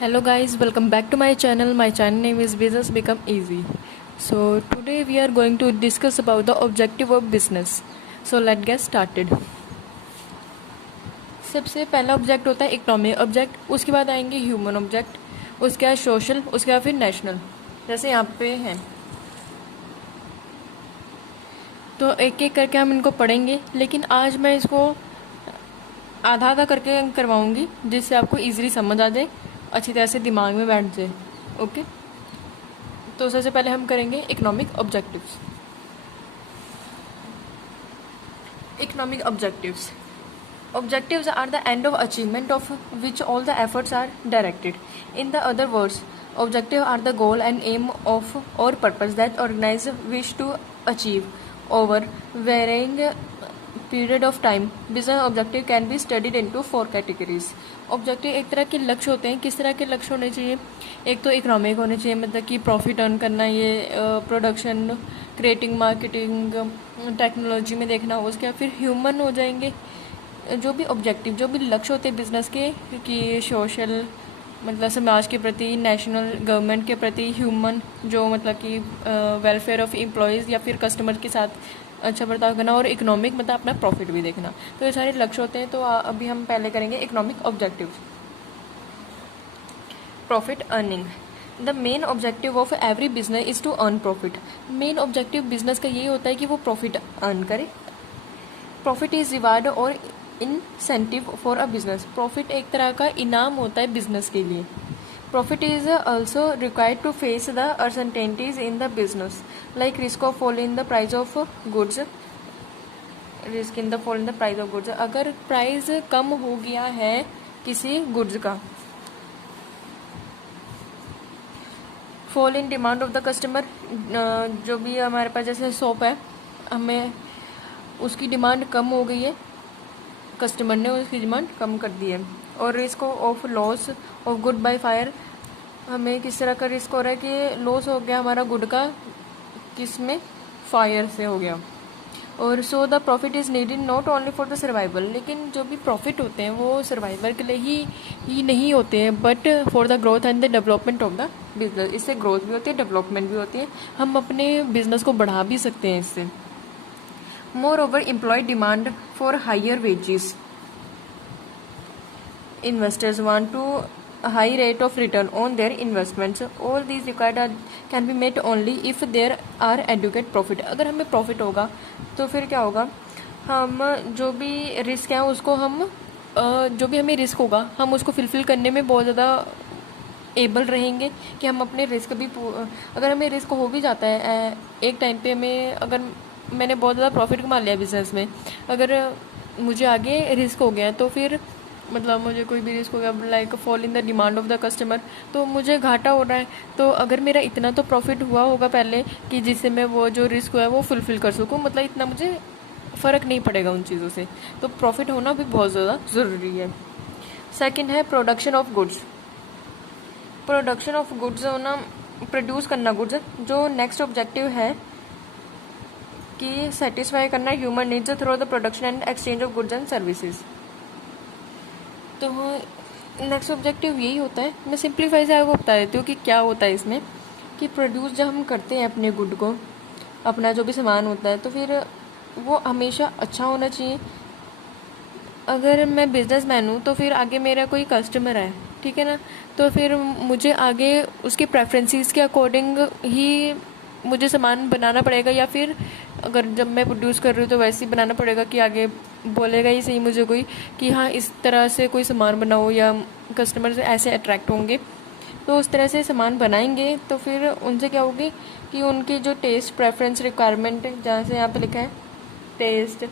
Hello guys, welcome back to my channel. My channel name is Business Become Easy. So today we are going to discuss about the objective of business. So let's get started. सबसे पहला object होता है economic object, उसके बाद आएंगे human object, उसके बाद social, उसके बाद फिर नेशनल, जैसे यहाँ पे हैं। तो एक एक करके हम इनको पढ़ेंगे, लेकिन आज मैं इसको आधा आधा करके करवाऊँगी जिससे आपको ईजिली समझ आ जाए, अच्छी तरह से दिमाग में बैठ जाए। ओके, तो सबसे पहले हम करेंगे economic objectives. Economic objectives Objectives are the end of achievement of which all the efforts are directed. In the other words, objectives are the goal and aim of or purpose that organizer wish to achieve over varying period of time. Business objective can be studied into 4 categories. Objective एक तरह के लक्ष्य होते हैं। किस तरह के लक्ष्य होने चाहिए? एक तो इकोनॉमिक होने चाहिए, मतलब कि प्रॉफिट अर्न करना, ये प्रोडक्शन, क्रिएटिंग, मार्केटिंग, टेक्नोलॉजी में देखना। उसके बाद फिर ह्यूमन हो जाएंगे, जो भी ऑब्जेक्टिव, जो भी लक्ष्य होते हैं बिजनेस के, कि सोशल मतलब समाज के प्रति, नेशनल गवर्नमेंट के प्रति, ह्यूमन जो मतलब कि वेलफेयर ऑफ एम्प्लॉयज़ या फिर कस्टमर के साथ अच्छा बर्ताव करना, और इकोनॉमिक मतलब अपना प्रॉफिट भी देखना। तो ये सारे लक्ष्य होते हैं। तो अभी हम पहले करेंगे economic objective. Profit earning. The main objective of every business is to earn profit. Main objective business का यही होता है कि वो प्रॉफिट अर्न करे। प्रॉफिट इज़ रिवार्ड और incentive for a business. Profit एक तरह का इनाम होता है बिजनेस के लिए। Profit is also required to face the uncertainties in the business, like risk of fall in the price of goods. Risk in the fall in the price of goods, अगर price कम हो गया है किसी goods का, fall in demand of the customer, जो भी हमारे पास जैसे सोप है, हमें उसकी डिमांड कम हो गई है, कस्टमर ने उसकी डिमांड कम कर दी है। और risk of loss of good by fire, हमें किस तरह का रिस्क हो रहा है कि लॉस हो गया हमारा गुड का, किस में, फायर से हो गया। और so the profit is needed not only for the survival, लेकिन जो भी प्रॉफिट होते हैं वो सर्वाइवल के लिए ही नहीं होते हैं, but for the growth and the development of the business. इससे ग्रोथ भी होती है, डेवलपमेंट भी होती है, हम अपने बिजनेस को बढ़ा भी सकते हैं इससे। Moreover, employee demand for higher wages. Investors want to a high rate of return on their investments. All these required can be met only if there are adequate profit. अगर हमें प्रॉफिट होगा तो फिर क्या होगा, हम जो भी रिस्क है उसको हम जो भी हमें रिस्क होगा हम उसको फुलफिल करने में बहुत ज़्यादा एबल रहेंगे, कि हम अपने रिस्क भी, अगर हमें रिस्क हो भी जाता है एक टाइम पे, हमें अगर मैंने बहुत ज़्यादा प्रॉफिट कमा लिया बिज़नेस में, अगर मुझे आगे रिस्क हो गया तो फिर मतलब मुझे कोई भी रिस्क हो गया, like fall in the demand of the customer, तो मुझे घाटा हो रहा है। तो अगर मेरा इतना तो प्रॉफिट हुआ होगा पहले कि जिससे मैं वो जो रिस्क हुआ है वो फुलफिल कर सकूँ, मतलब इतना मुझे फ़र्क नहीं पड़ेगा उन चीज़ों से। तो प्रॉफिट होना भी बहुत ज़्यादा ज़रूरी है। सेकेंड है production of goods. Production of goods होना, प्रोड्यूस करना गुड्स। जो नेक्स्ट ऑब्जेक्टिव है कि सेटिस्फाई करना human needs through the production and exchange of goods and services. तो नेक्स्ट ऑब्जेक्टिव यही होता है। मैं सिंप्लीफाई से आपको बता देती हूँ कि क्या होता है इसमें, कि प्रोड्यूस जब हम करते हैं अपने गुड को, अपना जो भी सामान होता है, तो फिर वो हमेशा अच्छा होना चाहिए। अगर मैं बिजनेसमैन हूँ तो फिर आगे मेरा कोई कस्टमर है, ठीक है ना, तो फिर मुझे आगे उसके प्रेफरेंसेस के अकॉर्डिंग ही मुझे सामान बनाना पड़ेगा, या फिर अगर जब मैं प्रोड्यूस कर रही हूँ तो वैसे ही बनाना पड़ेगा कि आगे बोलेगा ही सही मुझे कोई कि हाँ इस तरह से कोई सामान बनाओ, या कस्टमर से ऐसे अट्रैक्ट होंगे तो उस तरह से सामान बनाएंगे। तो फिर उनसे क्या होगी कि उनकी जो टेस्ट प्रेफरेंस रिक्वायरमेंट, जहाँ से यहाँ पे लिखा है टेस्ट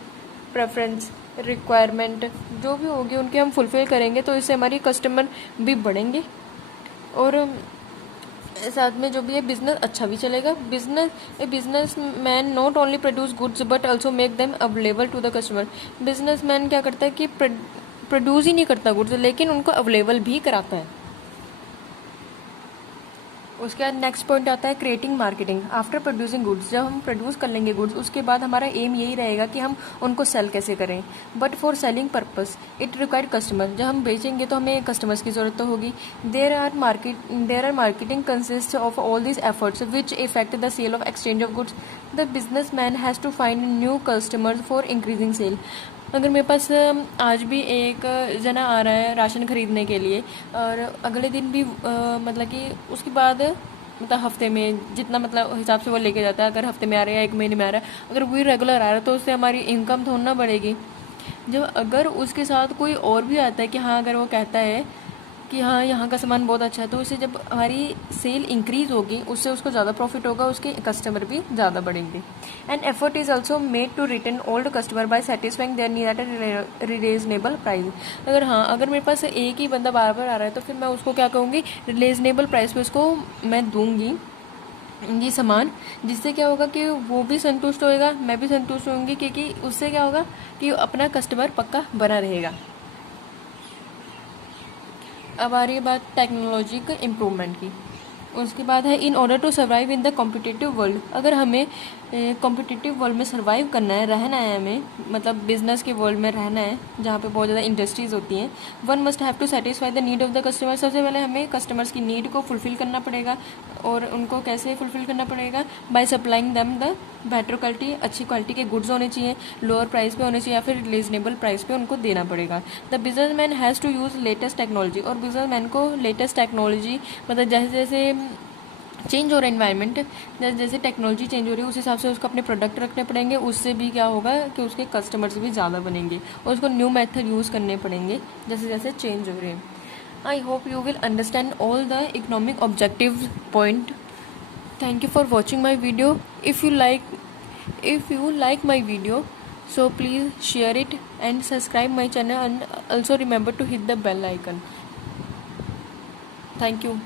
प्रेफरेंस रिक्वायरमेंट, जो भी होगी उनके हम फुलफिल करेंगे, तो इससे हमारी कस्टमर भी बढ़ेंगे और साथ में जो भी है बिजनेस अच्छा भी चलेगा। Business man not only produce goods but also make them available to the customer. Business man क्या करता है कि प्रोड्यूस ही नहीं करता गुड्स, लेकिन उनको अवेलेबल भी कराता है। उसके बाद नेक्स्ट पॉइंट आता है creating marketing. After producing goods, जब हम प्रोड्यूस कर लेंगे गुड्स, उसके बाद हमारा एम यही रहेगा कि हम उनको सेल कैसे करें। But for selling purpose it required customer, जब हम बेचेंगे तो हमें कस्टमर्स की ज़रूरत तो होगी। There are marketing consist of all this efforts which effect the sale of exchange of goods. The business man has to find new customers for increasing sale. अगर मेरे पास आज भी एक जना आ रहा है राशन खरीदने के लिए, और अगले दिन भी मतलब कि उसके बाद मतलब हफ्ते में जितना मतलब हिसाब से वो लेके जाता है, अगर हफ्ते में आ रहा है या एक महीने में आ रहा है, अगर वही रेगुलर आ रहा है तो उससे हमारी इनकम थोड़ी ना बढ़ेगी। जब अगर उसके साथ कोई और भी आता है कि हाँ, अगर वो कहता है कि हाँ यहाँ का सामान बहुत अच्छा है, तो उससे जब हमारी सेल इंक्रीज़ होगी उससे उसको ज़्यादा प्रॉफिट होगा, उसके कस्टमर भी ज़्यादा बढ़ेंगे। And effort is also made to return old customer by satisfying their need at a reasonable price. अगर मेरे पास एक ही बंदा बार बार आ रहा है तो फिर मैं उसको क्या कहूँगी, रीजनेबल प्राइस पे उसको मैं दूँगी ये सामान, जिससे क्या होगा कि वो भी संतुष्ट होएगा, मैं भी संतुष्ट होंगी, क्योंकि उससे क्या होगा कि अपना कस्टमर पक्का बना रहेगा। अब आ रही है बात टेक्नोलॉजी के इम्प्रूवमेंट की। उसके बाद है in order to survive in the competitive world. अगर हमें कॉम्पिटिटिव वर्ल्ड में सर्वाइव करना है, रहना है, हमें मतलब बिजनेस के वर्ल्ड में रहना है जहाँ पे बहुत ज़्यादा इंडस्ट्रीज़ होती हैं, one must have to satisfy the need of the customer. सबसे पहले हमें कस्टमर्स की नीड को फुलफ़िल करना पड़ेगा। और उनको कैसे फुलफ़िल करना पड़ेगा, by supplying them the better quality, अच्छी क्वालिटी के गुड्स होने चाहिए, लोअर प्राइस पे होने चाहिए या फिर रीजनेबल प्राइस पे उनको देना पड़ेगा। The business man has to use latest technology, और बिजनेस मैन को लेटेस्ट टेक्नोलॉजी मतलब जैसे जैसे चेंज हो रहा है इन्वायरमेंट, जैसे जैसे टेक्नोलॉजी चेंज हो रही है उस हिसाब से उसको अपने प्रोडक्ट रखने पड़ेंगे। उससे भी क्या होगा कि उसके कस्टमर्स भी ज़्यादा बनेंगे और उसको न्यू मेथड यूज़ करने पड़ेंगे जैसे जैसे चेंज हो रहे हैं। I hope you will understand all the economic objective point. Thank you for watching my video. If you like my video, so please share it and subscribe my channel, and also remember to hit the bell icon. Thank you.